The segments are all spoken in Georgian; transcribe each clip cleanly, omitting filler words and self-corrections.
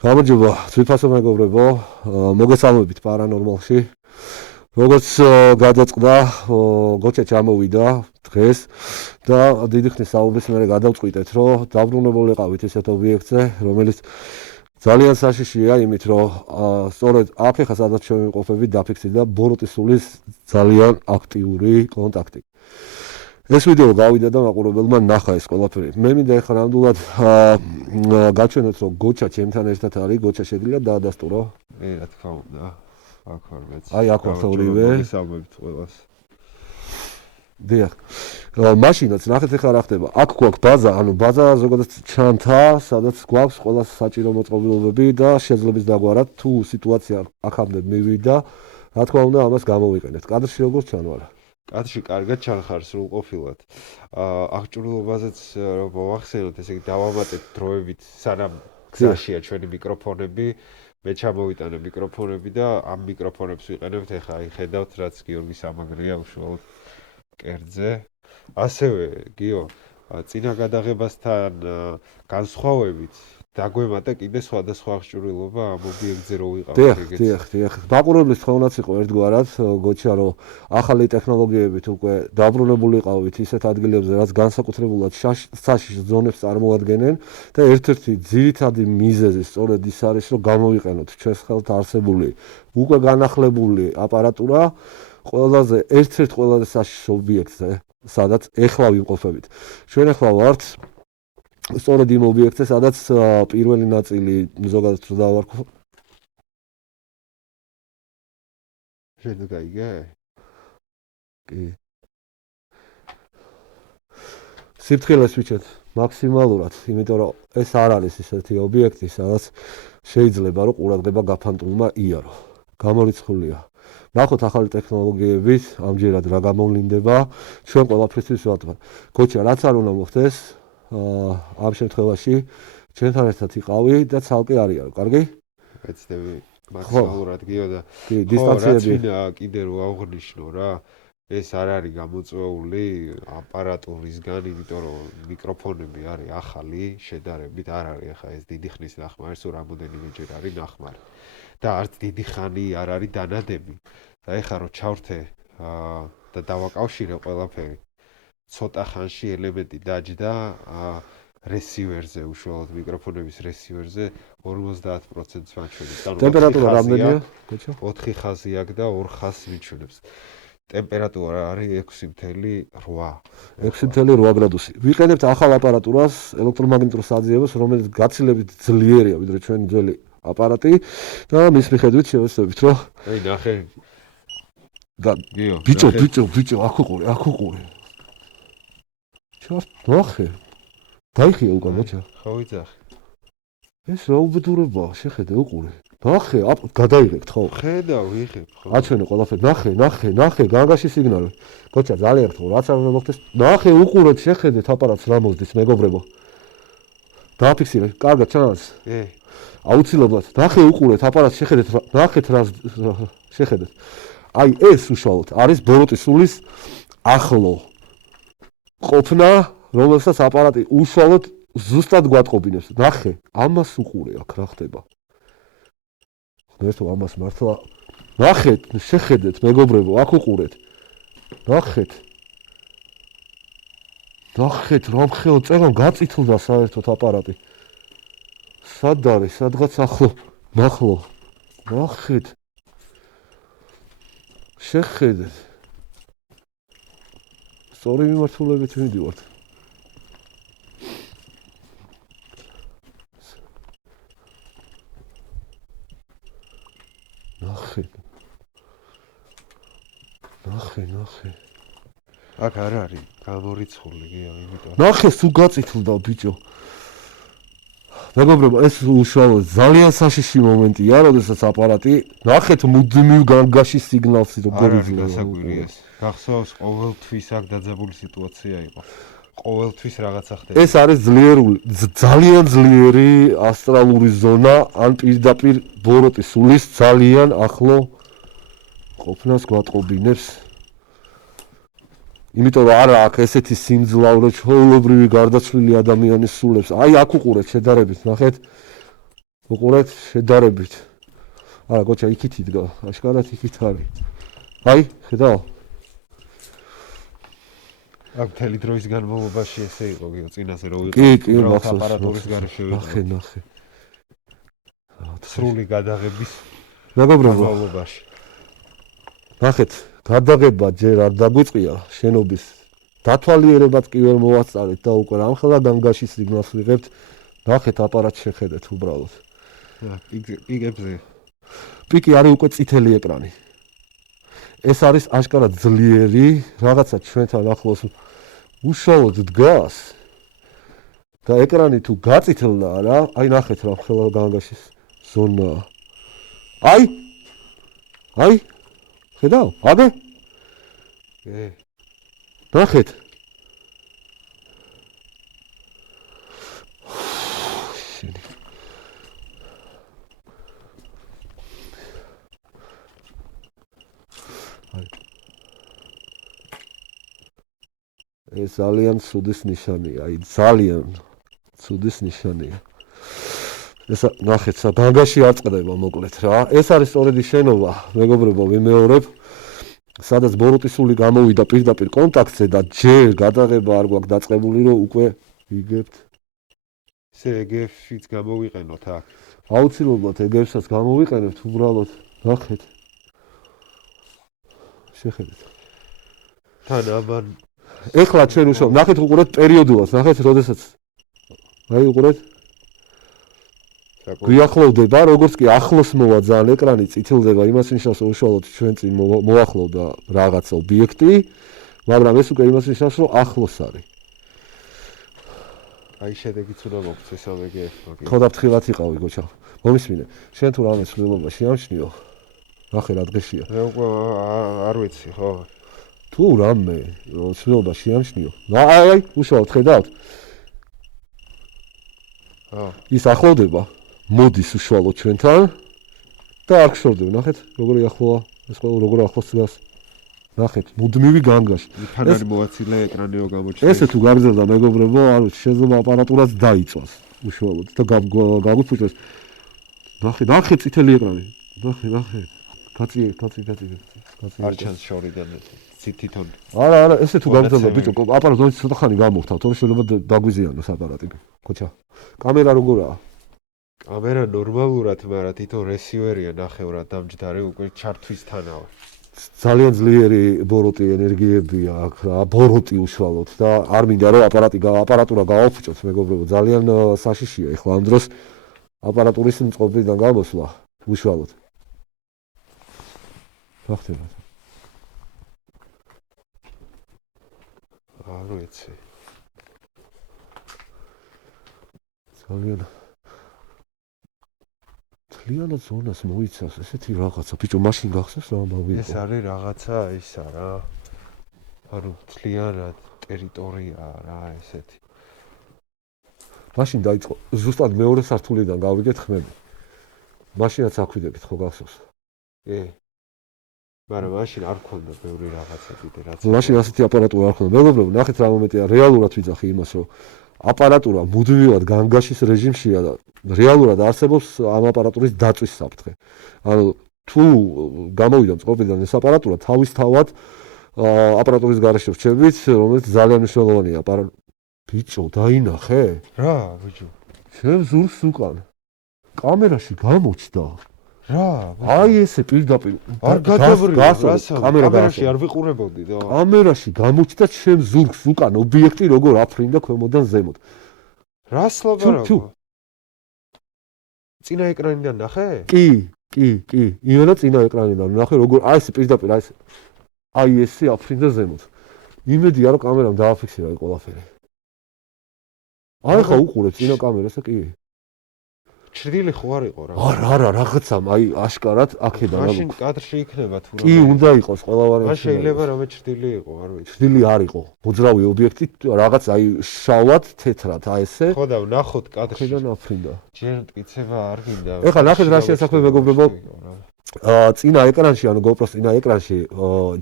გამარჯობა, თვითფასო მეგობრებო, მოგესალმებით პარანორმალში. როგორც გადაწყდა, გოჩა ჩამოვიდა დღეს და დიდი ხნის საუბრის მერე გადავწყვიტეთ, რომ დაბრუნებული ყავით ესეთ ობიექტზე, რომელიც ძალიან საშიშია იმით, რომ სწორედ აქ ხა სადაც შევიმყოფებით დაფიქსირდა ბოროტისულის ძალიან აქტიური კონტაქტი. ეს ვიდეო გავიდა და მაყურებელმა ნახა ეს ყველაფერი. მე მინდა ეხლა ნამდვილად გაჩვენოთ, რომ გოჩა ჩემთან ერთად არის, გოჩა შეგვიძლია დაადასტურო? რა თქმა უნდა. აქ ვარ მეც. აი, აქ ვარ თორივე. მოგესალმებით ყველას. დიახ. მაშინაც ნახეთ ეხლა რა ხდება. აქ გვაქვს ბაზა, ანუ ბაზა ზოგადად ჩანთა, სადაც გვაქვს ყველა საჭირო მოწყობილობები და შეძლებს დაგვარად თუ სიტუაცია აქამდე მივიდა, რა თქმა უნდა ამას გამოვიყენებთ. კადრში როგორ ჩანვარ? კადრში კარგად ჩანხარ სრულყოფილად. აღჭურვილობაზეც რომ მოვახსენოთ, ესე იგი დავამატეთ დროებით, სანამ გზაშია ჩვენი მიკროფონები, მე ჩამოვიტანე მიკროფონები და ამ მიკროფონებს ვიყენებთ. ეხლა აი ხედავთ, რაც გიორგი სამაგრია უშუალოდ კერძზე. ასევე გიო, წინა გადაღებასთან განსხვავებით დაგვემატა კიდე სხვადასხვა აღჭურვილობა ამ ობიექტზე რო ვიყავით ეგეც. დიახ. მაყურებლის თხოვნაც იყო ერთგვარად, გოჩა რომ ახალი ტექნოლოგიებით უკვე დაბრუნებული ყავით ისეთ ადგილებზე, რაც განსაკუთრებულად საშიშ ზონებს წარმოადგენენ და ერთ-ერთი ძირითადი მიზეზი სწორედ ის არის, რომ გამოვიყენოთ ჩვენს ხელთ არსებული უკვე განახლებული აპარატურა ერთ-ერთ ყველაზე საშიშ ობიექტზე, სადაც ეხლა ვიმყოფებით. ჩვენ ეხლა ვართ სწორედ იმ ობიექტზე, სადაც პირველი ნაწილი ზოგადად რო დავარქვა. შენ გაიგე? კი. სიფრთხილეს ვიჩეთ მაქსიმალურად, იმიტომ რომ ეს არ არის ისეთი ობიექტი, სადაც შეიძლება რომ ყურადღება გაფანტულმა იარო. გამორიცხულია. ნახოთ ახალი ტექნოლოგიებით, ამჯერად რა გამოვლინდება, ჩვენ ყველაფრისთვის ვატყობ. გოჩა, რაც არ უნდა მოხდეს, ამ შემთხვევაში ჩვენთან ერთად იყავი და ცალკე არიარო, კარგი? მეცდები მაქსიმალურად გიო და დისტანციები კიდე რო აღვნიშნო რა, ეს არ არის გამოწვეული აპარატურისგან, იმიტომ რომ მიკროფონები არის ახალი, შედარებით არ არის ახლა ეს დიდი ხნის ნახმარი, სულ რამოდენიმეჯერ არის ნახმარი. და არც დიდი ხანი არ არის დანადები. და ეხლა რო ჩავრთე და დავაკავშირე ყველაფერი, ცოტა ხანში ელემენტი დაჯდა რესივერზე, უშუალოდ მიკროფონების რესივერზე 50%-ს მაჩვენებს. ტემპერატურა რამდენია? 4 ხაზი აქვს და 2 ხაზს მიჩვენებს. ტემპერატურა არის 6.8. 6.8 გრადუსი. ვიყენებთ ახალ აპარატურას, ელექტრომაგნიტურ საძიებას, რომელიც გაცილებით ძლიერია, ვიდრე ჩვენი ძველი აპარატი და მის მიხედვით შევეცდებით, რომ აი ნახე. გიო, ბიჭო, აქ უყურე. ნახე. დაიხია უკან, მოჩა. ხო ვიძახი. ეს რა უბედურებაა, შეხედე, უყურე. ნახე, გადაიღებთ, ხო? ხედავ, ვიღებ, ხო. აჩვენე ყველაფერი. ნახე, განგაში სიგნალი. გოჩა, ძალიან ერთხელ, რაც არ უნდა მოხდეს. ნახე, უყურეთ, შეხედეთ აპარატს რა მოსდის, მეგობრებო. დააფიქსირე, კარგად ჩანს? კი. აუცილებლად. ნახე, უყურეთ აპარატს, შეხედეთ, ნახეთ რა შეხედეთ. აი ეს უშუალოდ არის ბოროტისულის ახლო ყოფნა, რომელსაც აპარატი უშუალოდ ზუსტად გვატყობინებს. ნახე, ამას უყურე აქ რა ხდება. ღმერთო, ამას მართლა ნახეთ, შეხედეთ მეგობრებო, აქ უყურეთ. ნახეთ, რა მხეო წერან გაწითლდა საერთოდ აპარატი. სად არის, სადღაც ახლო. ნახეთ. შეხედეთ. სწორი მიმართულებით მიდივართ. ნახე. აქ არ არის გამორიცხული, გიო, იმიტომ. ნახე, სულ გაწითლდა ბიჭო. მეგობრებო, ეს უშუალოდ ძალიან საშიში მომენტია, როდესაც აპარატი, ნახეთ მუდმივ განგაში სიგნალს როგორ იძლევა. გასაგვირია ეს. გახსოვს, ყოველთვის აქ დაძაბული სიტუაცია იყო. ყოველთვის რაღაცა ხდება. ეს არის ძალიან ძლიერი ასტრალური ზონა, ან პირდაპირ ბოროტისულის ძალიან ახლო ყოფნას გვატყობინებს. იმიტომ რომ არა აქ ესეთი სიმძლავრე ჩვეულებრივი გარდაცვლილი ადამიანის სულებს. აი აქ უყურეთ შედარებით, ნახეთ. უყურეთ შედარებით. არა, გოჩა იქით იდგა, აშკარად იქით არის. აი, ხედავ? აქ მთელი დროის განმავლობაში ესე იყო, წინაზე რო ვიყავ. კი, მახსოვს. აპარატურის გარეშე ვიყავ. ნახე. სრული გადაღების მეგობრებო, განმავლობაში. ნახეთ, გადაღება ჯერ არ დაგვიწყია შენობის დათვალიერებაც კი ვერ მოვასწარეთ და უკვე რამხელა განგაში სიგნალს ვიღებთ. ნახეთ აპარატს შეხედეთ უბრალოდ. პიკებზე. პიკი არის უკვე წითელი ეკრანი. ეს არის აშკარად ძლიერი, რაღაცა ჩვენთან ახლოს უშუალოდ დგას. და ეკრანი თუ გაწითლდა რა, აი ნახეთ რა ხელა განგაშის ზონაა. აი ხედავ? აგე? ნახეთ. ეს ძალიან ცუდის ნიშანია, აი ძალიან ცუდის ნიშანია. ეს ნახეთ, განგაში აწყდება მოკლედ რა. ეს არის სწორედ ის შენობა, მეგობრებო, ვიმეორებ, სადაც ბოროტისული გამოვიდა პირდაპირ კონტაქტზე და ჯერ გადაღება არ გვაქვს დაწყებული, რომ უკვე იგებთ. ესე ეგეფიც გამოვიყენოთ აქ. აუცილებლად ეგეფსაც გამოვიყენებთ უბრალოდ, ნახეთ. შეხედეთ. თან ამან ეხლა ჩვენ უშუალოდ ნახეთ უყურეთ პერიოდულად, ნახეთ როდესაც აი უყურეთ გვიახლოვდება, როგორც კი ახლოს მოვა ძალიან ეკრანი წითლდება, იმას ნიშნავს რომ უშუალოდ ჩვენ წინ მოახლოვდა რაღაცა ობიექტი, მაგრამ ეს უკვე იმას ნიშნავს რომ ახლოს არის. აი შედეგიც უნდა მოგწეს ამ ეგეფმა. ხო და ფრთხილად იყავი გოჩა. მომისმინე, შენ თუ რამე ცვლილობა შეამჩნიო? ნახე რა დღეშია. მე უკვე არ ვიცი, ხო? თუ რამე ცვლილობა შეამჩნიო? აი, უშუალოდ ხედავთ? ის ახლოვდება, მოდის უშუალოდ ჩვენთან და არ გშორდება, ნახეთ, როგორი ახლოა, ეს ყველა როგორ ახლოს დგას. ნახეთ, მუდმივი განგაში. ფანარი მოაცილე ეკრანიო გამოჩნდა. ესე თუ გაგრძელდა მეგობრებო, არ ვიცი, შეიძლება აპარატურაც დაიწვას უშუალოდ და გაგვიფუჭოს. ნახე წითელი ეკრანი. ნახე. კაცი. არ ჩანს შორიდან თვითონ. არა, ესე თუ გაგრძელდა ბიჭო, აპარატი ცოტა ხანი გამოვთავ, თორე შეიძლება დაგვიზიანოს აპარატი. კოჩა. კამერა როგორაა? კამერა ნორმალურად, მაგრამ თვითონ რესივერია ნახევრად დამჯდარი უკვე ჩართვისთანავე. ძალიან ძლიერი ბოროტი ენერგიებია აქ რა, ბოროტი უშუალოდ და არ მინდა რომ აპარატურა გავაფუჭოთ მეგობრებო, ძალიან საშიშია ეხლა ამ დროს აპარატურის მწყობრიდან გამოსვლა უშუალოდ. რა ხდება? არ ვიცი. ძალიანად ზონას მოიცავს ესეთი რაღაცა. ბიჭო, მაშინ გახსოვს რა ამბავი იყო? ეს არის რაღაცა ისა რა. ანუ ძალიანად ტერიტორიაა რა ესეთი. მაშინ დაიწყო ზუსტად მეორე სართულიდან გავიგეთ ხმები. მაშინაც აქვიდებით ხო გახსოვს? კი. მაგრამ მაშინ არ ქონდა ბევრი რაღაცა კიდე რაც. მაშინ ასეთი აპარატურა არ ქონდა. მეგობრებო, ნახეთ რა მომენტია, რეალურად ვიძახი იმას, რომ აპარატურა მუდმივად განგაშის რეჟიმშია და რეალურად არსებობს ამ აპარატურის დაწვის საფრთხე. ანუ თუ გამოვიდა მწყობრიდან ეს აპარატურა თავისთავად აპარატურის გარეშე ვრჩებით, რომელიც ძალიან მნიშვნელოვანია. ბიჭო, დაინახე? რა, ბიჭო? შენ ზურგს უკან. კამერაში გამოჩნდა. რა? აი ესე პირდაპირ. არ გადავრია, კამერაში არ ვიყურებოდი და. კამერაში გამოჩნდა შენ ზურგს უკან ობიექტი როგორ აფრინდა ქვემოდან ზემოთ. რას ლაპარაკობ? წინა ეკრანიდან ნახე? კი. იანა წინა ეკრანიდან ნახე როგორ აი ესე პირდაპირ აი ესე აფრინდა ზემოთ. იმედია რომ კამერამ დააფიქსირა ეს ყველაფერი. აი ხა უყურებ წინა კამერასა კი. ჩრდილი ხო არ იყო რა? არა, რაღაცა აი აშკარად აქედან. მაშინ კადრში იქნება თუ რა. კი, უნდა იყოს ყველა ვარიანტი. მაშინ შეიძლება რომ ჩრდილი იყო, არ ვიცი. ჩრდილი არ იყო. მოძრავი ობიექტი რაღაც აი შავად, თეთრად, აი ესე. ხო და ვნახოთ კადრში. აქედან აფრინდა. ჯერ მტკიცება არ გინდა. ეხლა ნახეთ რა შეასაქმე მეგობრებო. წინა ეკრანში, ანუ GoPro-s წინა ეკრანში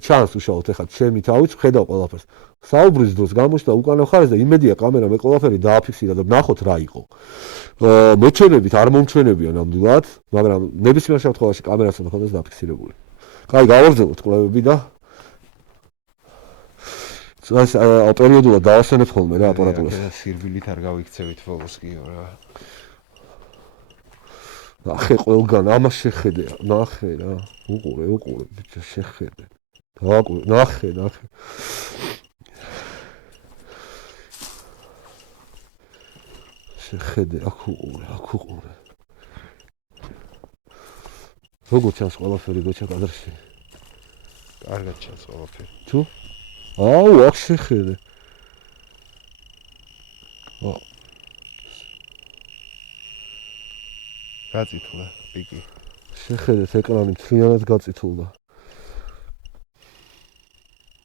ჩანს უშუალოდ ეხლა ჩემი თავით ხედავ ყველაფერს. საუბრის დროს გამოჩნდა უკანა მხარეს და იმედია კამერა მე ყველაფერი დააფიქსირა და ნახოთ რა იყო. მოჩვენებით არ მომჩვენებია ნამდვილად, მაგრამ ნებისმიერ შემთხვევაში კამერას უნდა ხდეს დაფიქსირებული. კაი, გავაგრძელოთ კვლევები და ეს პერიოდულად დავასვენებ ხოლმე რა აპარატურას. სირბილით არ გავიქცევით ბოლოს კიო რა. ნახე ყველგან ამას შეხედე, ნახე რა. უყურე, ბიჭო შეხედე. დააკვირ, ნახე. შეხედე, აქ უყურე. როგორ ჩანს ყველაფერი გოჩა კადრში? კარგად ჩანს ყველაფერი. თუ? აუ, აქ შეხედე. გაწითლა პიკი. შეხედეთ ეკრანი მთლიანად გაწითულდა.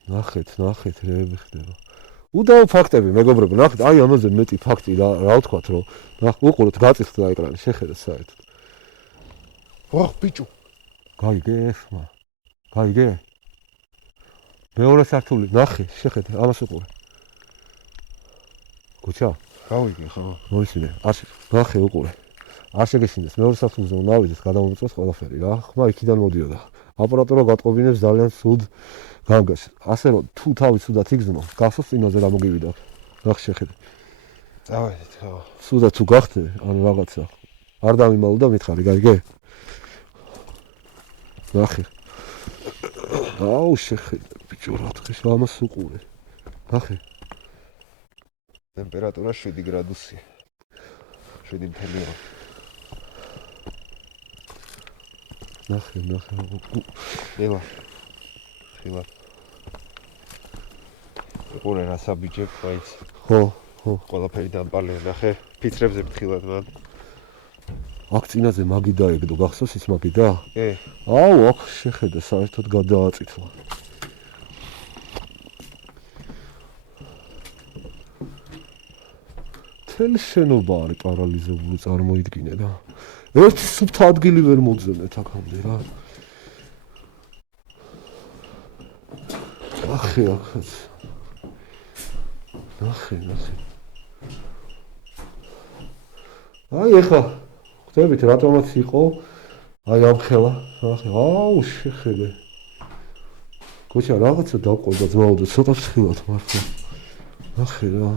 ნახეთ, რეები ხდება. უდაო ფაქტები, მეგობრებო, ნახეთ, აი ამაზე მეტი ფაქტი რა ვთქვათ, რომ უყურეთ, გაწითლდა ეკრანი, შეხედეთ საერთოდ. ბიჭო. გაიგე ხმა. გაიგე? მეორე სართული, ნახე, შეხედე, ამას უყურე. გოჩა? გავიგე ხო? მოისმინე, ნახე, უყურე. არ შეგეშინდეს, მეორე სართულზე უნდა ავიდეს, გადამომწვეს ყველაფერი რა. ხმა იქიდან მოდიოდა. აპარატურა გატყობინებს ძალიან სულ გამგას. ასე რომ თუ თავი სუდად იგზნო, გახსოვს წინაზე რა მოგივიდა. ნახე შეხედე. წავედით ხო. სუდად თუ გახდე, ანუ რაღაცა. არ დამიმალო და მითხარი, გაიგე? ნახე. აუ შეხედე, ბიჭო რა თქოს, ამას უყურე. ნახე. ტემპერატურა 7 გრადუსია. 7.2. ნახე. ხილა. უყურე რა საბიჯებ მაინც. ხო. ყველაფერი დამპალია, ნახე. ფიცრებზე ფთხილად მან. აქ წინაზე მაგი დაეგდო, გახსოვს ის მაგი და? კი. აუ, აქ შეხედე, საერთოდ გადააწითლა. მთელი შენობა არის პარალიზებული, წარმოიდგინე რა. ერთი სუფთა ადგილი ვერ მოძებნეთ აქამდე რა. ნახე აქაც. ნახე. აი ეხლა ხვდებით რატომაც იყო აი ამ ხელა. ნახე, აუ შეხედე. გოჩა რაღაცა დავყოლდა ძმაოდო, ცოტა ფხილად მართლა. ნახე რა.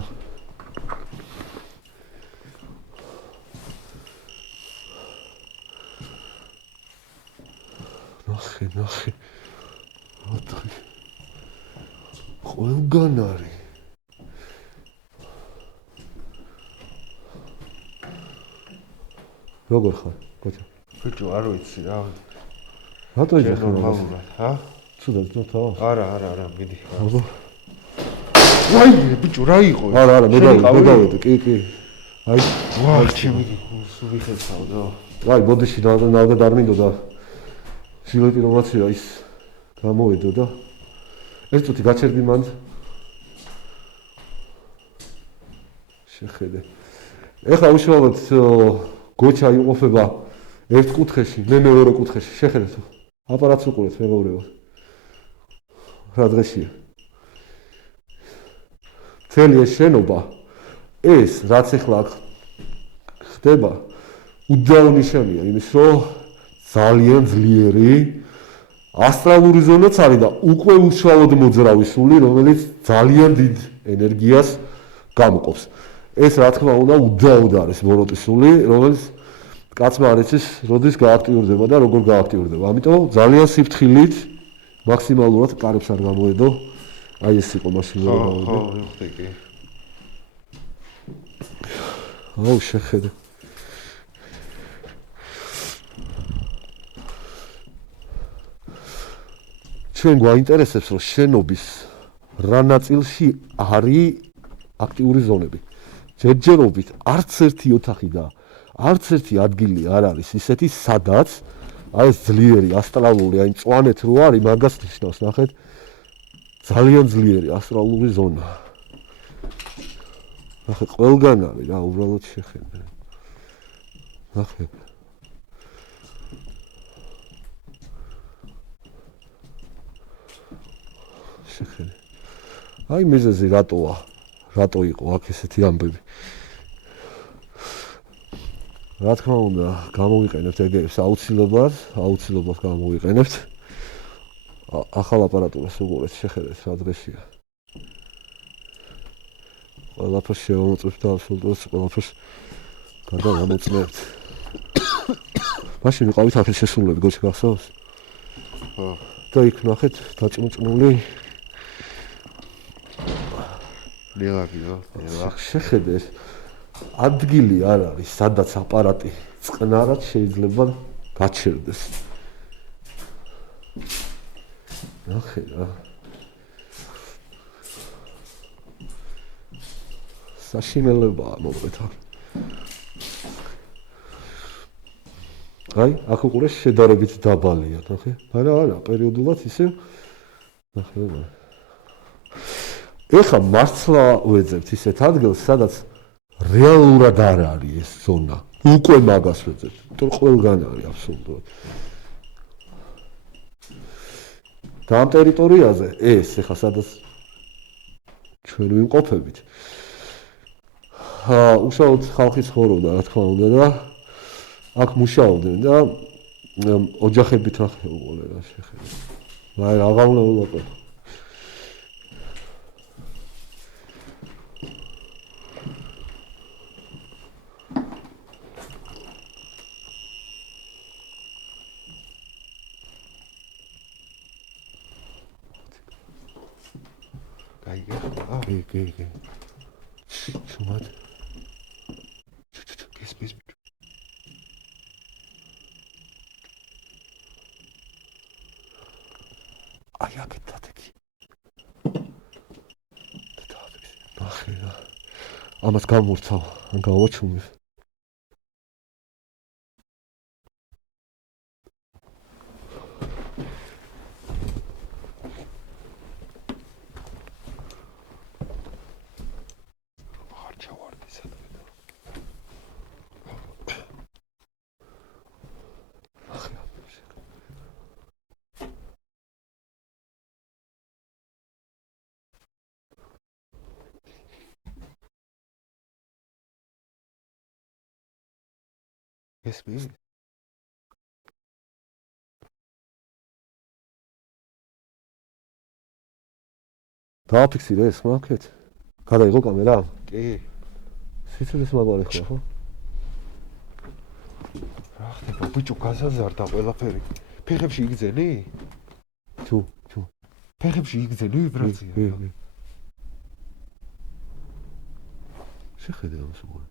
ნახე. ოთხი. ყველგან არის. როგორ ხარ, გოჩა? ბიჭო, არ ვიცი რა. რატო იძახე მაგას? ჰა? ცუდად ნოთავ? არა, მიდი. აბა. ვაი, ბიჭო, რა იყო? არა, მე დავიდე, კი. აი, ვაი, ჩემი სული ხეცავ და. ვაი, ბოდიში ნალგად არ მინდოდა. ჟილეტი რომაცია ის გამოვედო და ერთ წუთი გაჩერდი მანდ. შეხედე. ეხლა უშუალოდ გოჩა იყოფება ერთ კუთხეში, მე მეორე კუთხეში. შეხედე თუ აპარატს უყურეთ მეგობრებო. რა დღესია? მთელი ეს შენობა, ეს რაც ეხლა ხდება, უდაო ნიშანია იმის, რომ ძალიან ძლიერი ასტრალური ზონაც არის და უკვე უშუალოდ მოძრავი სული, რომელიც ძალიან დიდ ენერგიას გამოყოფს. ეს რა თქმა უნდა უდაოდ არის ბოროტის სული, რომელიც კაცმა არ იცის, როდის გააქტიურდება და როგორ გააქტიურდება. ამიტომ ძალიან სიფრთხილით მაქსიმალურად კარებს არ გამოედო. აი ეს იყო მაშინ ხო, ვიხდი კი. აუ შეხედე. ჩვენ გვაინტერესებს, რომ შენობის რა ნაწილში არის აქტიური ზონები. ჯერჯერობით არც ერთი ოთახი და არც ერთი ადგილი არ არის ისეთი, სადაც აი ეს ძლიერი ასტრალური, აი მწვანეთ რო არის, მაგას ნიშნავს, ნახეთ. ძალიან ძლიერი ასტრალური ზონა. ნახე, ყველგან არის რა, უბრალოდ შეხედე. ნახე. შეხედე. აი მიზეზი რატო იყო აქ ესეთი ამბები. რა თქმა უნდა, გამოვიყენებთ ეგეებს აუცილებლად გამოვიყენებთ. ახალ აპარატურას უყურეთ, შეხედეთ რა დღესია. ყველაფერს შევამოწმებთ და აბსოლუტურად ყველაფერს გადავამოწმებთ. მაშინ ვიყავით აქ შესრულები გოჩი გახსოვს? ხო. და იქ ნახეთ დაჭმუჭმული ნელაგიო. შეხედე ადგილი არ არის, სადაც აპარატი წყნარად შეიძლება გაჩერდეს. ნახე რა. საშინელებაა მომწეთ. აი, აქ უყურე შედარებით დაბალია, ნახე? არა, პერიოდულად ისე ნახე რა. ეხლა მართლა ვეძებთ ისეთ ადგილს, სადაც რეალურად არ არის ეს ზონა. უკვე მაგას ვეძებთ. იმიტომ ყველგან არის აბსოლუტურად. და ამ ტერიტორიაზე ეს ეხლა სადაც ჩვენ ვიმყოფებით. უშუალოდ ხალხი ცხოვრობდა, რა თქმა უნდა და აქ მუშაობდნენ და ოჯახებით ახლა უყურე რა შეხედე. მაგრამ აღავლე ვლაპარაკ. კი. ჩუმად. გესმის. აი აქეთ დადექი. ნახე რა. ამას გამორთავ, ან გავაჩუმე. გესმის? დააფიქსირე ეს მაგეთ? გადაიღო კამერა? კი. სიცოცხლის მაგვარი ხო, ხო? რა ხდება, ბიჭო, გაზარდა ყველაფერი. ფეხებში იგძენი? თუ. ფეხებში იგძენი ვიბრაცია? კი. შეხედე ამას უყურე.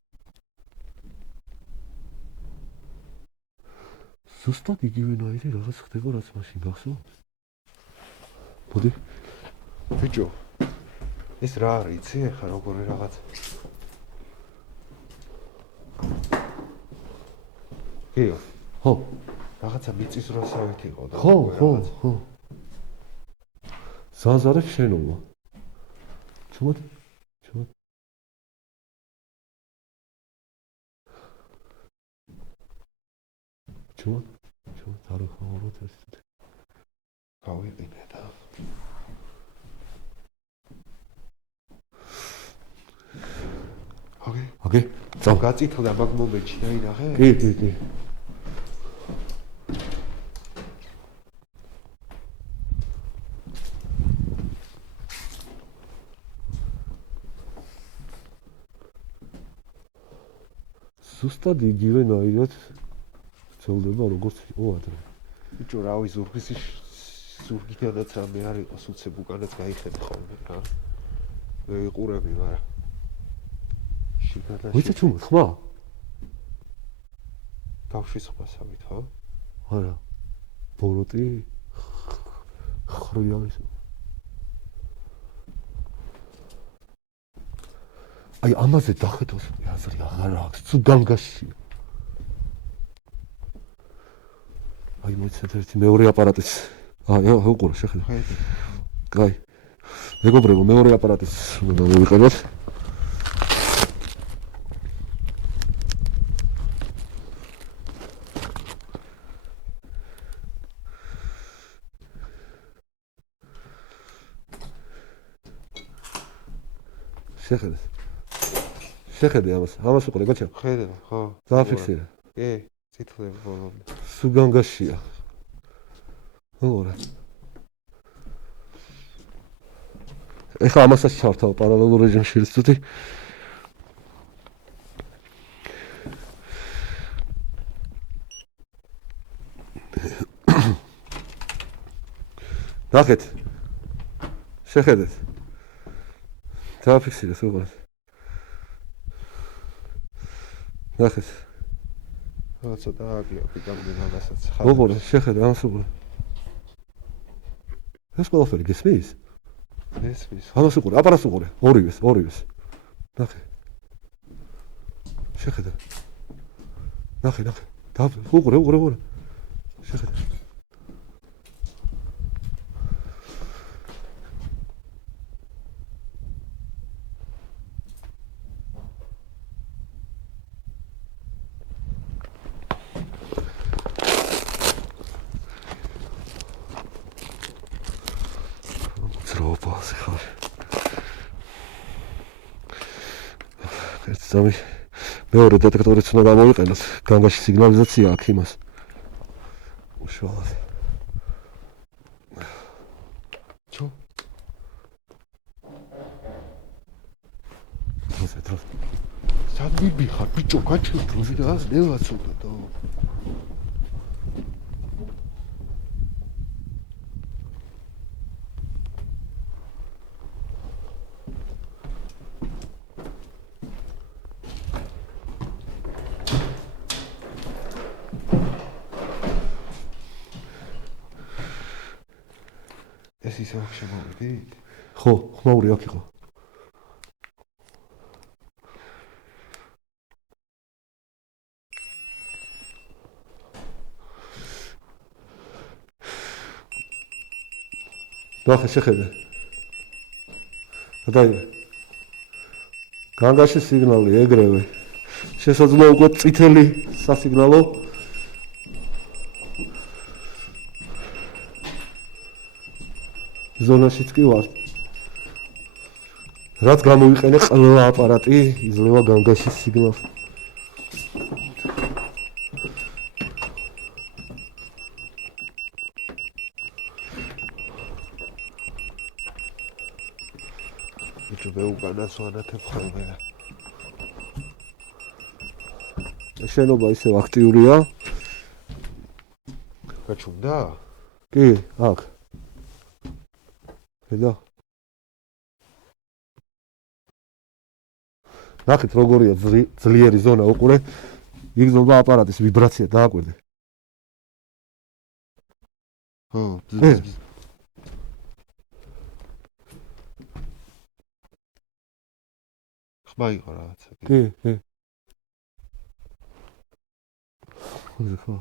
ზუსტად იგივენაირი რაღაც ხდება, რაც მაშინ გახსოვს? მოდი. ბიჭო, ეს რა არის, იცი ახლა როგორი რაღაც? კიო. ხო. რაღაცა მიწის როსავით იყო და ხო. ზაზარებს შენობა. ჩუმად. არა ხავროთ ეს. გავიყინე და. ოკეი. წავ. გაწითლდა მაგ მომენტში და ინახე? კი. ზუსტად იგივენაირად ცელდება როგორც იყო ადრე. ბიჭო, რავი, ზურგიდანაც რამე არ იყოს, უცებ უკანაც გაიხედე ხოლმე რა. მე ვიყურები, მაგრამ შიგადაში ვიცი თუ ხმა? გავშვის ხმასავით, ხო? არა. ბოროტი ხრიალის. აი ამაზე დახედოს აზრი აღარ აქვს, თუ განგაშია. აი მოიცეთ ერთი მეორე აპარატიც. უყურე შეხედე. კაი. მეგობრებო, მეორე აპარატიც უნდა მოვიყენოთ. შეხედე ამას უყურე გაჩა ხედავ ხო დააფიქსირე კი წითლები ბოლომდე სულ განგაშია მოგორა ეხლა ამასაც ჩავთავ პარალელურ რეჟიმში ცოტი ნახეთ შეხედეთ დააფიქსირე სულ ნახეთ ცოტა აკლია პიკამდე მაგასაც მოგორა შეხედე ამას უყურე ეს ყველაფერი გესმის ესმის ამას უყურე აპარატს უყურე ორივეს ნახე შეხედე ნახე და უყურე შეხედე ძროუბალზე ხარ ერთი სამი მეორე დეტექტორიც უნდა გამოვიყენოთ განგაში სიგნალიზაცია აქვს იმას უშუალოდ ჩო დროზე სად მიბიხარ ბიჭო გაჩვენ დროზე და ას ნელაც უნდა და ეს ისე შემოვიდით? ხო, ხმაური აქ იყო. ნახე შეხედე. გადაიღე. განგაში სიგნალი ეგრევე. შესაძლოა უკვე წითელი სასიგნალო ზონაშიც კი ვარ. რაც გამოვიყენე ყველა აპარატი იძლევა განგაში სიგნალს. ბიჭო უკანას ვანათებ ხოლმე. შენობა ისევ აქტიურია. გაჩუმდა? კი, აქ. ხედა. ნახეთ როგორია ძლიერი ზონა უყურე. იგრძნობა აპარატის ვიბრაცია დააკვირდე. ხო, ხმა იყო რაღაცა. კი. ხო.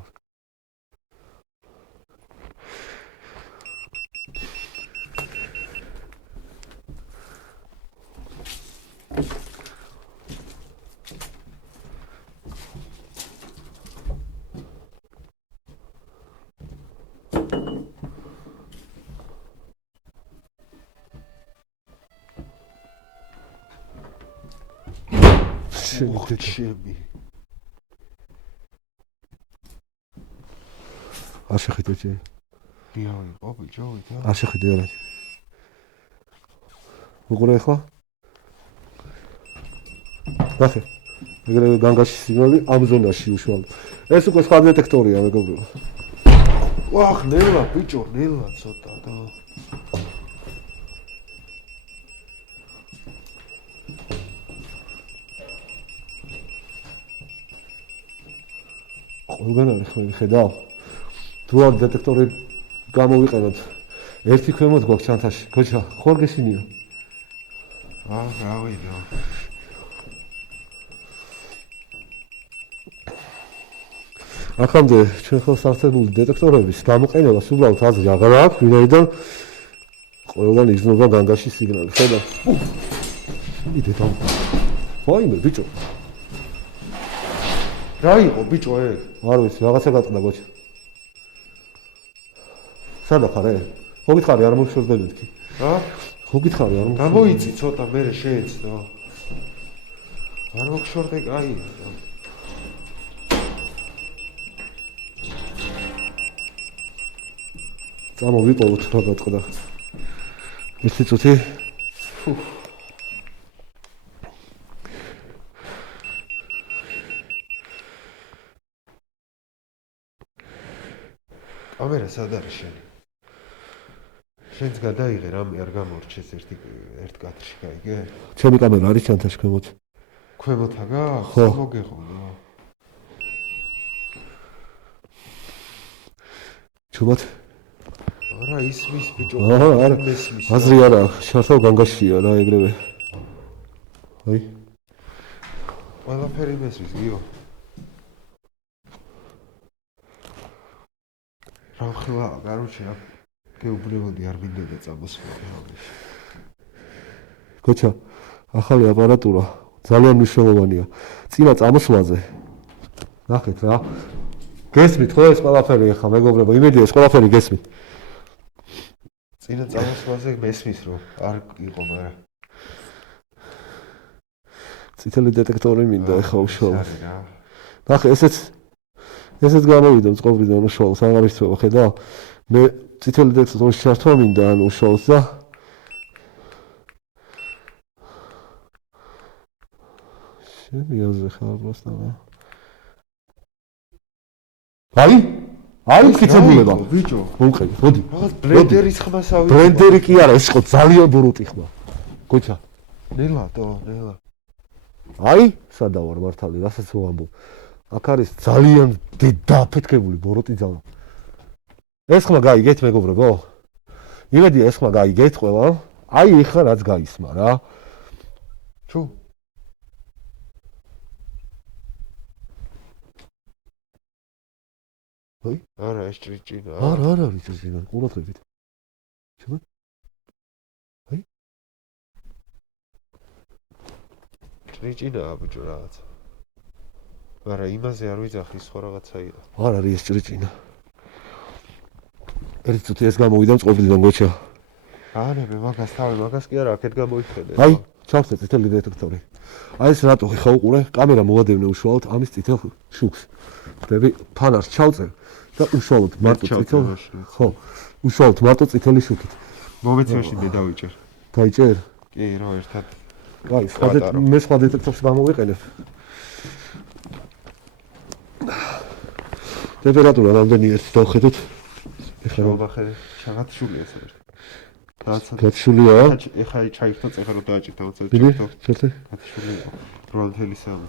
ჩემი. არ შეხედე ძე. დიავი, ბიჭო, და. არ შეხედე არა. უყურე ახლა? ნახე. ეგრევე განგაში სიგნალი ამ ზონაში უშუალოდ. ეს უკვე სხვა დეტექტორია მეგობრებო. ვახ, ნელა, ბიჭო, ნელა ცოტა და. ყველგან არის ხო ხედავ? თუ არ დეტექტორი გამოვიყენოთ. ერთი ქვემოთ გვაქვს ჩანთაში. გოჩა, ხوار გესინია? რავიდო. აქამდე ჩვენ ხო სარწმუნოებული დეტექტორების გამოყენებას უბრალოდ აზრი აღარ აქვს, ვინაიდან ყველგან იგრძნობა განგაში სიგნალი. ხედავ? იდე და. ვაიმე, ბიჭო. რა იყო ბიჭო ეგ? არ ვიცი, რაღაცა გატყდა გოჩა. სადა ხარ? მოგითხარი არ მომშორდება მეთქი. რა? ხო გითხარი არ გამოიწი ცოტა მე შეეცდო. არ მოგშორდე კაია. წამოვიპოვოთ რა გაწყდა. ერთი წუთი. კამერა სად არის შენი? შენც გადაიღე რამე არ გამორჩეს ერთ კადრში, გაიგე? ჩემი კამერა არის ჩანთაში ქვემოთ. ქვემოთა გაქვს? ხო. მოგეღო. ჩუმად. არა ისმის ბიჭო. არა. მესმის. აზრი არა, შართავ განგაშია რა ეგრევე. აი. ყველაფერი მესმის, გიო. რა ხლა, კაროჩე, გეუბნებოდი არ მინდოდა წამოსვლა. გოჩა, ახალი აპარატურა ძალიან მნიშვნელოვანია. წინა წამოსვლაზე. ნახეთ რა. გესმით ხო ეს ყველაფერი ახლა მეგობრებო, იმედია ეს ყველაფერი გესმით. წინა წამოსვლაზე მესმის რომ არ იყო, მაგრამ წითელი დეტექტორი მინდა ახლა უშუალოდ. ნახე, ესეც გამოვიდა მწყობრიდან უშუალოდ, აღარ ისწრება, ხედავ? მე წითელი დეტექტორის ჩართვა მინდა ანუ უშუალოდ და შემიაზე ხარ პროსტა. აი კიცებულება. ბიჭო, მომყევი, მოდი. რაღაც ბლენდერის ხმას ავიღე. ბრენდერი კი არა, ეს იყო ძალიან ბოროტი ხმა. გოჩა. ნელა. აი, სადა ვარ მართალი, რასაც ვამბობ. აქ არის ძალიან დაფეთქებული ბოროტი ძალა. ეს ხმა გაიგეთ მეგობრებო? იმედია ეს ხმა გაიგეთ ყველა. აი ეხლა რაც გაისმა რა. ჩუ. აი? არა, ეს ჭრიჭინა. არა არის ჭრიჭინა, ყურადღებით. ჩუმად. აი? ჭრიჭინაა ბიჭო რაღაც. მაგრამ იმაზე არ ვიძახი, სხვა რაღაცაია. არ არის ეს ჭრიჭინა. ერთი წუთი ეს გამოვიდა მწყობრიდან გოჩა. ანებე მაგას კი არა, აქეთ გამოიხედე. აი, ჩავხსე წითელი დეტექტორი. აი ეს რატო ხე უყურე, კამერა მოვადევნე უშუალოდ ამის წითელ შუქს. ხვდები, ფანარს ჩავწერ და უშუალოდ მარტო წითელ. ხო, უშუალოდ მარტო წითელი შუქით. მომეცევში მე დავიჭერ. დაიჭერ? კი, რა ერთად. აი, მე სხვა დეტექტორს გამოვიყენებ. ტემპერატურა რამდენი ერთ დავხედოთ? ეხლა ვახედე, რაღაც შულია საერთოდ. გათშულია? ეხლა ჩაიხტო წეხა რომ დააჭირთ ამასაც ბილი, ჩერტე? გათშულია. 8.3.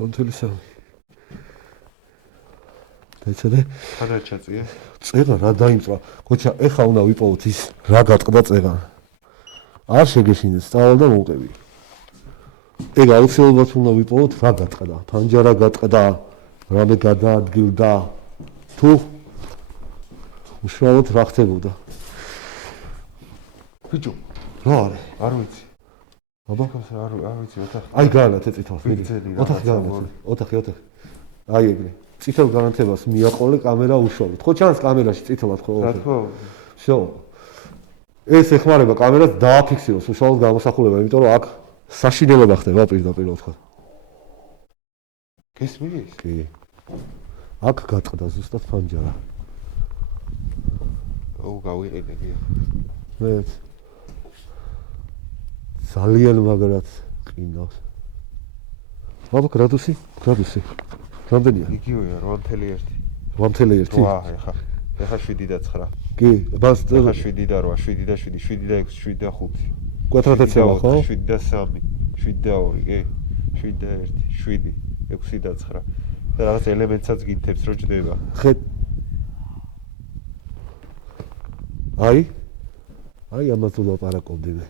8.3. დაიცადე? ხანარ ჩაწია? წეღა რა დაიმწვა? გოჩა, ეხა უნდა ვიპოვოთ ის რა გატყდა წეღა. არ შეგეშინეთ, სწავალ და მომყევი. ეგ აუცილებლად უნდა ვიპოვოთ რა გატყდა. ფანჯარა გატყდა, რამე გადაადგილდა. თუ უშუალოდ რა ხდებოდა? ბიჭო, რა არის? არ ვიცი. აბა, არ ვიცი, ოთახი. აი განათე წითელს. ვიგზელი რა. ოთახი განათე. ოთახი. აი ეგრე. წითელ განათებას მიაყოლე კამერა უშუალოდ. ხო ჩანს კამერაში წითელად ხო? რა თქმა უნდა. всё. ეს ეხმარება კამერას დააფიქსიროს უშუალოდ გამოსახულება, იმიტომ რომ აქ საშინელება ხდება პირდაპირ ვთქვა. გესმის? კი. აქ გატყდა ზუსტად ფანჯარა. აუ გავიყიდე კი. მეც ძალიან მაგრად ყინავს. აბა გრადუსი? რამდენია? იგივეა 8.1. 8.1. ვა, ეხა 7.9. კი, ბას ეხა 7.8, 7.7, 7.6, 7.5. კვადრატეცება ხო? 7.3, 7.2, კი. 7.1, 7, 6.9. და რაღაც ელემენტსაც გინთებს რომ ჭდება. ხეთ. აი ამას ვლაპარაკობდი მე.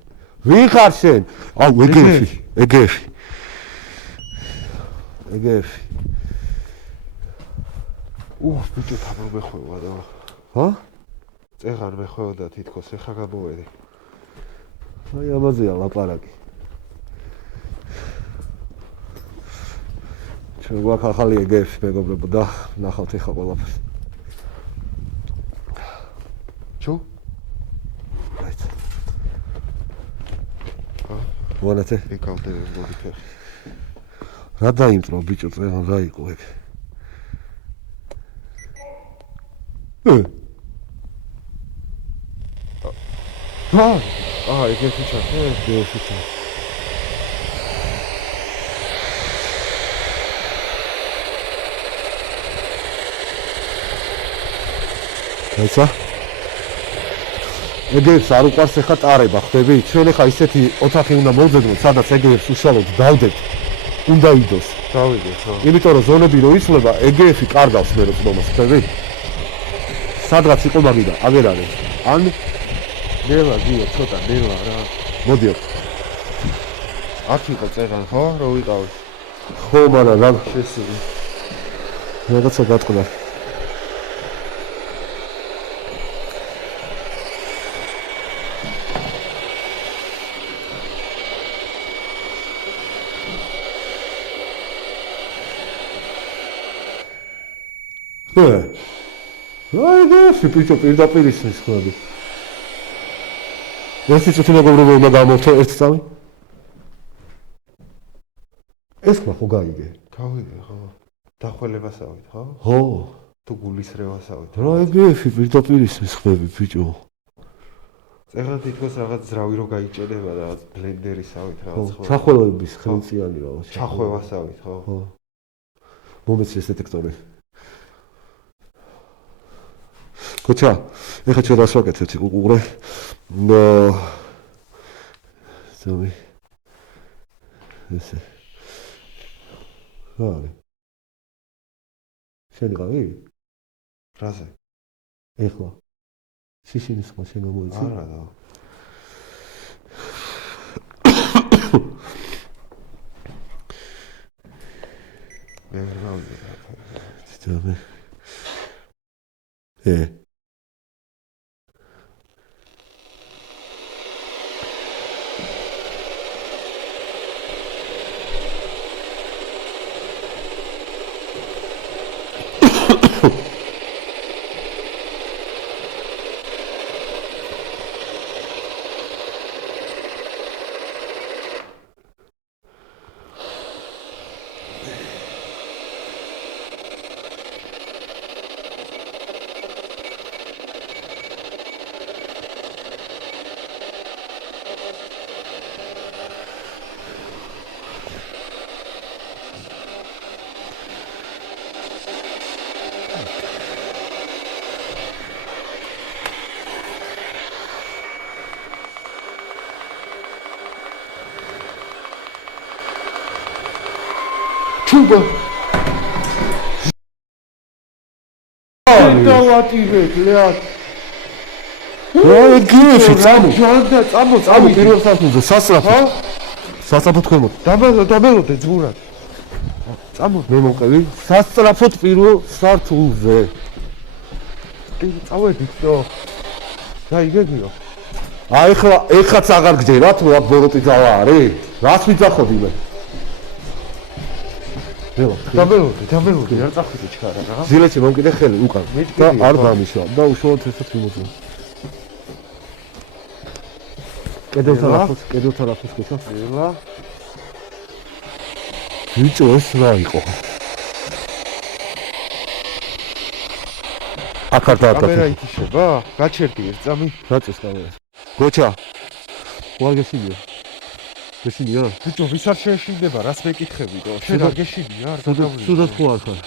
ვინ ხარ შენ? აუ ეგეფი. ბიჭო თაბრო მეხვევა და. ჰა? წეღარ მეხვეოდა თითქოს, ეხა გამოვედი. აი ამაზეა ლაპარაკი. ჩვენ გვაქვს ახალი ეგეფი მეგობრებო და ნახავთ ეხა ყველაფერს. ჩუ? რაიც. მონათე ეკავდები მოდი ფეხი. რა დაიმტრო ბიჭო წეღან რა იყო ეგ ეგეთი ჩახე? ეგეთი ჩა ეცა ეგებს არ უყარს ახლა ტარება ხდები ჩვენ ახლა ისეთი ოთახი უნდა მოვძებნოთ სადაც ეგებს უშუალოდ დავდებთ უნდა იდოს დავიდეთ ხო იმიტომ რომ ზონები რო იცვლება ეგეფი კარგავს მე რო წდომას ხდები სადღაც იყო მაგიდა აგერ არის ან ნელა გიო ცოტა ნელა რა მოდიოთ აქ იყო წეღან ხო რო ვიყავით ხო მაგრამ რა შესული რაღაცა გატყდა აი და ბიჭო პირდაპირ ისმის ხმები ეს იცით მეგობრებო უნდა გამოვთო ერთ წამი ეს ხო გაიგე გავიგე ხო დახველებასავით ხო ხო თუ გულისრევასავით რა ეგეფი პირდაპირ ისმის ხმები ბიჭო წეღან თითქოს რაღაც ძრავი რო გაიჭედება და რაღაც ბლენდერისავით რაღაც ხო ჩახველების ხელმწიანი რა ჩახვევასავით ხო ხო მომეცეს დეტექტორი კოჩა ეხლა ჩვენ რას ვაკეთებთ უყურე ზომი ესე რა არის შენ იყავი რაზე ეხლა შიშინის ხო შენ გამოიცი არა და მე ვერ გავიგე ზომი ჩუბა დავატირე ლეა რა ეგეფი წამო ჯანდა წამო წამო პირველ სართულზე სასწრაფო სასწრაფო თქვენო დაბელოდე ძღურად წამო მე მომყევი სასწრაფოდ პირველ სართულზე წავედით თო და იგეგმიო აი ეხლაც აღარ გჯერათ რა ბოროტი ძალა არის რას ვიძახოდი მე დაბელოდე არ წახვიდე ჩქარა რა ზილეთში მომკიდე ხელი უკან და არ დამიშვა და უშუალოდ ესეთ მიმოწვა კედელთან ახლოს გეცა ელა ბიჭო ეს რა იყო აქ არ დააკეთე კამერა ითიშება გაჩერდი ერთ წამი რაწეს კამერა გოჩა ვაგეშინია გეშინია ბიჭო ვის არ შეეშინდება რას მეკითხები და შენ არ გეშინია არ სუდად ხო არ ხარ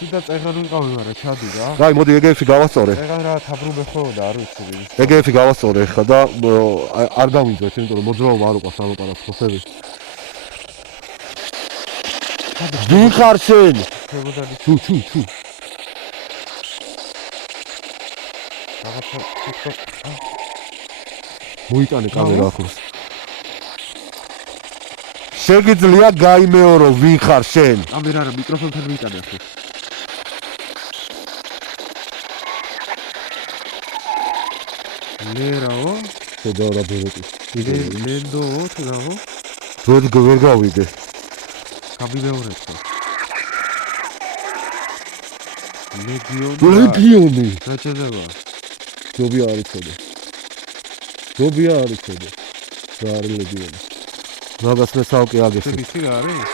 სიდა წეღან ვიყავი მაგრამ ჩადი რა აი მოდი ეგეფი გავასწორე წეღან რა თაბრუნე ხო და არ ვიცი ეგეფი გავასწორე ხა და არ გავიძვეთ იმიტომ რომ მოძრაობა არ უყავს ამაპარატს ხოსები ვიხარ შენ ჩუ რაღაცა თვითონ მოიტანე კამერა ახლოს შეგიძლია გაიმეორო ვინ ხარ შენ კამერა რა მიკროფონთან მოიტანე ახლოს ლერაო შედაო რა ბერეტი ლენდოო თუ დაღო ვერ გავიდე გამიმეორეთ ხო ლეგიონი დაჭედება ჯობია არ იცოდე რა არის ლეგიონი მაგას მე საუკე აგეში. ვიცი რა არის?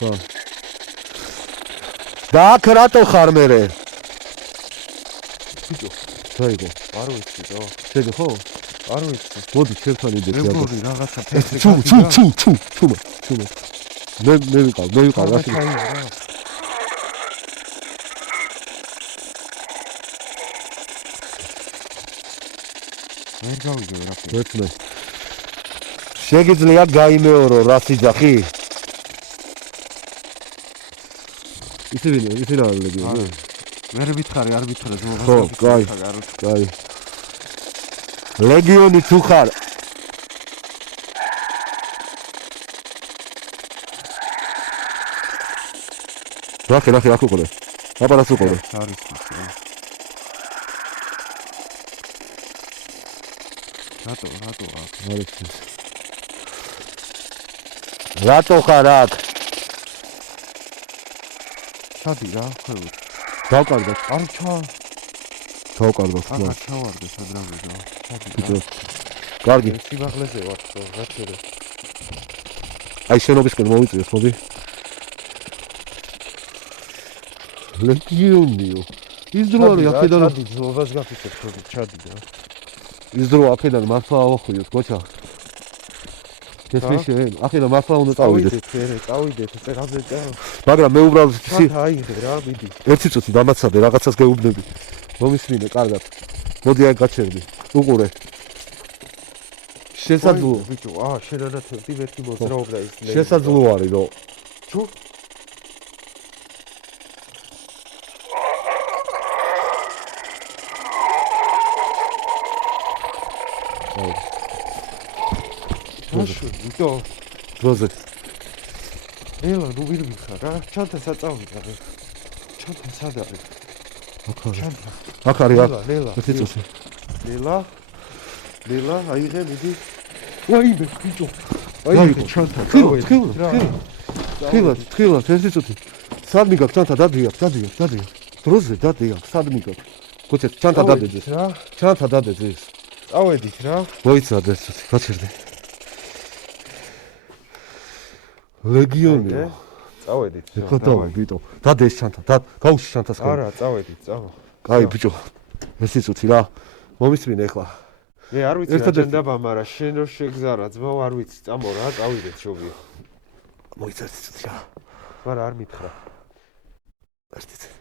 ხო. და აქ რატო ხარ მერე? ბიჭო, საერთო. არ ვიცი რა. შეგე ხო? არ ვიცი. მოდი ჩემთან იდეთ. მეგორი რაღაცა ფეხზე ჩუ. მე ვიყავ რაში. ვერ გავიგე ვერაფერი. ვეთმე. შეგიძლია გაიმეორო რას იძახი? ისე რა ლეგიონი? ვერ ვითხარი, არ ვითხრე ზოგადად. ხო, კაი. ლეგიონი თუ ხარ? რახე აქ უყურე. აპარატს უყურე. არის ის. რატო აქ? არის ის. რატო ხარ აქ? სადი რა, ხევი. დავკარგოთ. არ ჩა. დავკარგოთ. არ ჩავარდე სადრამე რა. ბიჭო. კარგი. სიმაღლეზე ვარ, რა შეიძლება. აი შენობისკენ მოვიწვიოს, მოდი. ლეგიონიო. ის დრო არის აქედან. ჩადი, ზოვას გაფიცებ, ჩადი რა. ის დრო აქედან მართლა ავახოიოთ, გოჩა. ეს აქედან მართლა უნდა წავიდეთ. წავიდეთ, წერაზე წავა. მაგრამ მე უბრალოდ აიღე რა, მიდი. ერთი წუთი დამაცადე, რაღაცას გეუბნები. მომისმინე, კარგად. მოდი აი გაჩერდი. უყურე. შესაძლოა. ბიჭო, შენანათებდი მეთქი მოძრაობდა ის ლეგიონი. შესაძლოა არის, რომ ჩუ ბიჭო, დროზე. ელა, ნუ ვინ მიხარ რა? ჩანთა საწავიდა რა. ჩანთა სად არის? ჩანთა. აქ არის აქ. ლელა. ერთი წუთი. ლელა, აიღე, მიდი. ვაიმე, ბიჭო. აიღე ჩანთა. თხილად, ერთი წუთი. სად მიგაქვს ჩანთა დადიახ. დროზე დადიახ, სად მიგაქვს? გოჩა, ჩანთა დადეძეს. ჩანთა დადეძეს. წავედით რა. მოიცადე ერთი წუთი, გაჩერდი. ლეგიონი. წავედით. ეხლა დავა, ბიჭო. დადე ეს ჩანთა, გაუში ჩანთას კარი. არა, წავედით, წავა. კაი, ბიჭო. ერთი წუთი რა. მომისმინე ეხლა. მე არ ვიცი რა ჯანდაბა, მაგრამ შენ რო შეგზარა ძმაო, არ ვიცი, წამო რა, წავიდეთ შობიო. მოიცა ერთი წუთი რა. მაგრამ არ მითხრა. ერთი წუთი.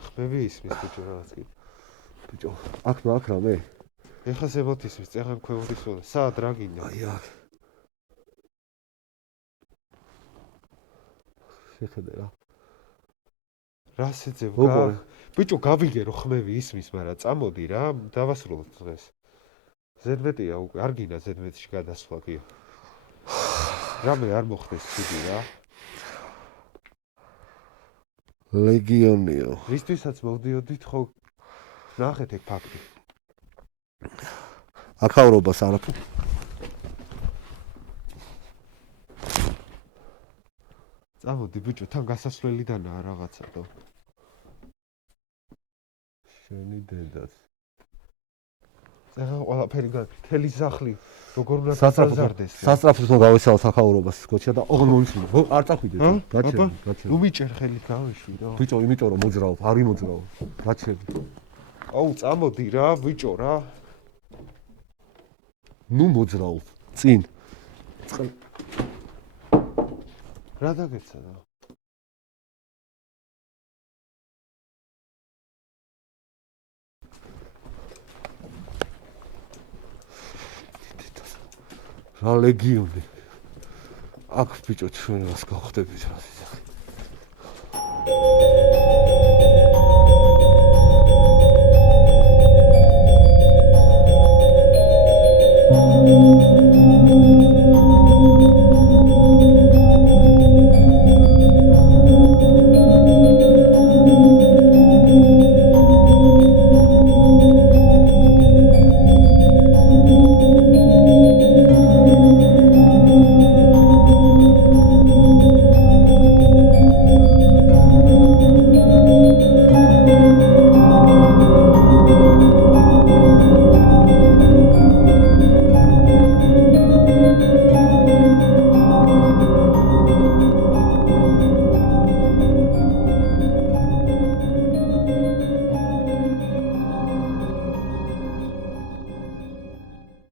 ხმები ისმის ბიჭო რაღაც კი. ბიჭო, აქ რამე. ეხლა ზემოთ ისმის, წეღან ქვევრის ვარ. საათ რა გინდა? აი აქ. შეხედე რა. რა შეძებ? უყურე. ბიჭო, გავიგე რომ ხმები ისმის, მაგრამ წამოდი რა, დავასრულოთ დღეს. ზედმეტია უკვე, არ გინდა ზედმეტში გადასვლა კიო. რამე არ მოხდეს ცუდი რა. ლეგიონიო. ვისთვისაც მოვდიოდით ხო ნახეთ ეგ ფაქტი. აქაურობას არაფუ. წამოდი ბიჭო, თან გასასვლელიდანაა რაღაცა თო. შენი დედაც. წეღან ყველაფერი მთელი სახლი როგორ უნდა გასაზარდეს. სასწრაფოს რომ გავესალოთ აქაურობას გოჩა და ოღონდ მომისმინე. არ წახვიდეთ. გაჩერდი. ნუ მიჭერ ხელი გავეში რა. ბიჭო, იმიტომ რომ მოძრაობ, არ იმოძრაობ. გაჩერდი. აუ, წამოდი რა, ბიჭო რა. ნუ მოძრაობ. წინ. რა დაგეცადა? რა ლეგიონი. აქ ბიჭო ჩვენ რას გავხდებით რა.